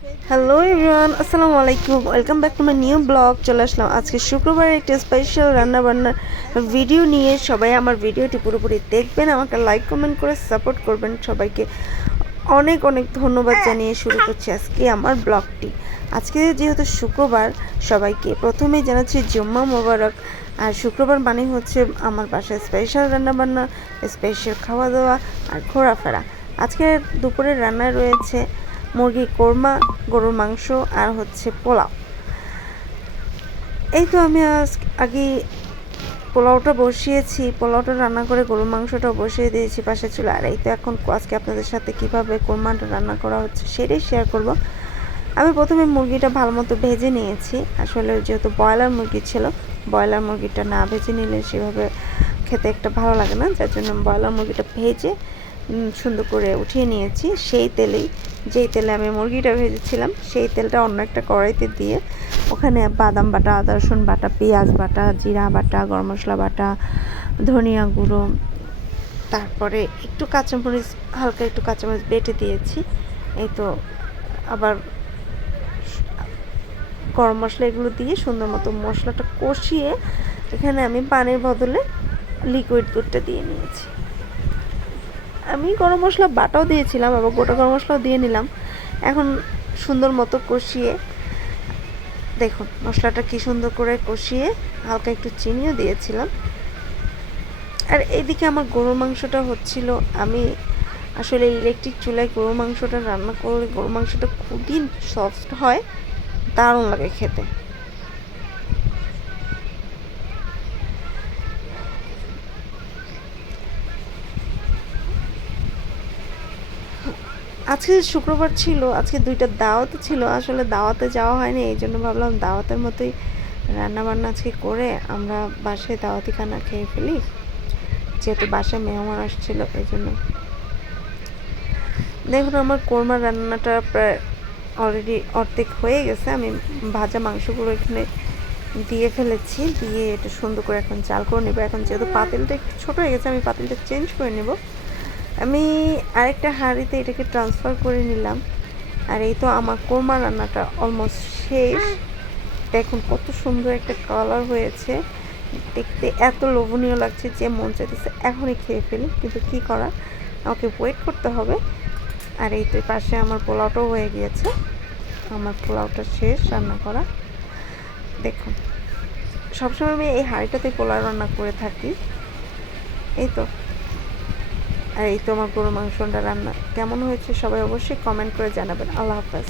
Hello everyone, আসসালামু আলাইকুম। Welcome back to my new blog. চলে আসলাম আজকে শুক্রবার একটা স্পেশাল রান্নাবান্নার ভিডিও নিয়ে। সবাই আমার ভিডিওটি পুরোপুরি দেখবেন, আমাকে লাইক কমেন্ট করে সাপোর্ট করবেন। সবাইকে অনেক অনেক ধন্যবাদ জানিয়ে শুরু করছি আজকে আমার ব্লগটি। আজকে যেহেতু শুক্রবার, সবাইকে প্রথমেই জানাচ্ছি জুম্মা মোবারক। আর শুক্রবার মানে হচ্ছে আমার বাসায় স্পেশাল রান্নাবান্না, স্পেশাল খাওয়া দাওয়া আর ঘোরাফেরা। আজকে দুপুরের রান্নায় রয়েছে মুরগি কোরমা, গরুর মাংস আর হচ্ছে পোলাও। এই তো আমি আগে পোলাওটা বসিয়েছি, পোলাওটা রান্না করে গরুর মাংসটাও বসিয়ে দিয়েছি পাশে চুলা। আর এই তো এখন আজকে আপনাদের সাথে কিভাবে কোরমাটা রান্না করা হচ্ছে সেটাই শেয়ার করব। আমি প্রথমে মুরগিটা ভালো মতো ভেজে নিয়েছি। আসলে যেহেতু ব্রয়লার মুরগি ছিল, ব্রয়লার মুরগিটা না ভেজে নিলে সেভাবে খেতে একটা ভালো লাগে না, যার জন্য ব্রয়লার মুরগিটা ভেজে সুন্দর করে উঠিয়ে নিয়েছি। সেই তেলেই, যেই তেলে আমি মুরগিটা ভেজেছিলাম, সেই তেলটা অন্য একটা কড়াইতে দিয়ে ওখানে বাদাম বাটা, আদা রসুন বাটা, পেঁয়াজ বাটা, জিরা বাটা, গরম মশলা বাটা, ধনিয়া গুঁড়ো, তারপরে একটু কাঁচামরিচ, হালকা একটু কাঁচামরিচ বেটে দিয়েছি। এই তো আবার গরম মশলা এগুলো দিয়ে সুন্দর মতো মশলাটা কষিয়ে এখানে আমি পানির বদলে লিকুইড দুধটা দিয়ে নিয়েছি। আমি গরম মশলা বাটাও দিয়েছিলাম, আবার গোটা গরম মশলাও দিয়ে নিলাম। এখন সুন্দর মতো কষিয়ে, দেখুন মশলাটা কি সুন্দর করে কষিয়ে হালকা একটু চিনিও দিয়েছিলাম। আর এইদিকে আমার গরুর মাংসটা হচ্ছিল। আমি আসলে ইলেকট্রিক চুলায় গরুর মাংসটা রান্না করলে গরুর মাংসটা খুবই সফট হয়, দারুণ লাগে খেতে। আজকে শুক্রবার ছিল, আজকে দুইটা দাওয়াত ছিল। আসলে দাওয়াতে যাওয়া হয়নি, এই জন্য ভাবলাম দাওয়াতের মতোই রান্না বান্না আজকে করে আমরা বাসায় দাওয়াতি খানা খেয়ে ফেলি, যেহেতু বাসায় মেহমান আসছিল এই জন্য। দেখুন আমার কোরমা রান্নাটা প্রায় অলরেডি অর্ধেক হয়ে গেছে। আমি ভাজা মাংসগুলো এখানে দিয়ে ফেলেছি, দিয়ে এটা সুন্দর করে এখন চাল করে নেবো। এখন যেহেতু পাতিলটা একটু ছোটো হয়ে গেছে, আমি পাতিলটা চেঞ্জ করে নেব। আমি আরেকটা হাঁড়িতে এটাকে ট্রান্সফার করে নিলাম। আর এই তো আমার কোরমা রান্নাটা অলমোস্ট শেষ। দেখুন কত সুন্দর একটা কালার হয়েছে, দেখতে এত লোভনীয় লাগছে যে মন চাইতেছে এখনই খেয়ে ফেলি, কিন্তু কী করার, আমাকে ওয়েট করতে হবে। আর এই তো পাশে আমার পোলাওটাও হয়ে গিয়েছে। আমার পোলাওটা শেষ রান্না করা। দেখুন সবসময় আমি এই হাঁড়িটাতে পোলাও রান্না করে থাকি। এই তো, আর এই তো আমার গরুর মাংসটা রান্না কেমন হয়েছে সবাই অবশ্যই কমেন্ট করে জানাবেন। আল্লাহ হাফেজ।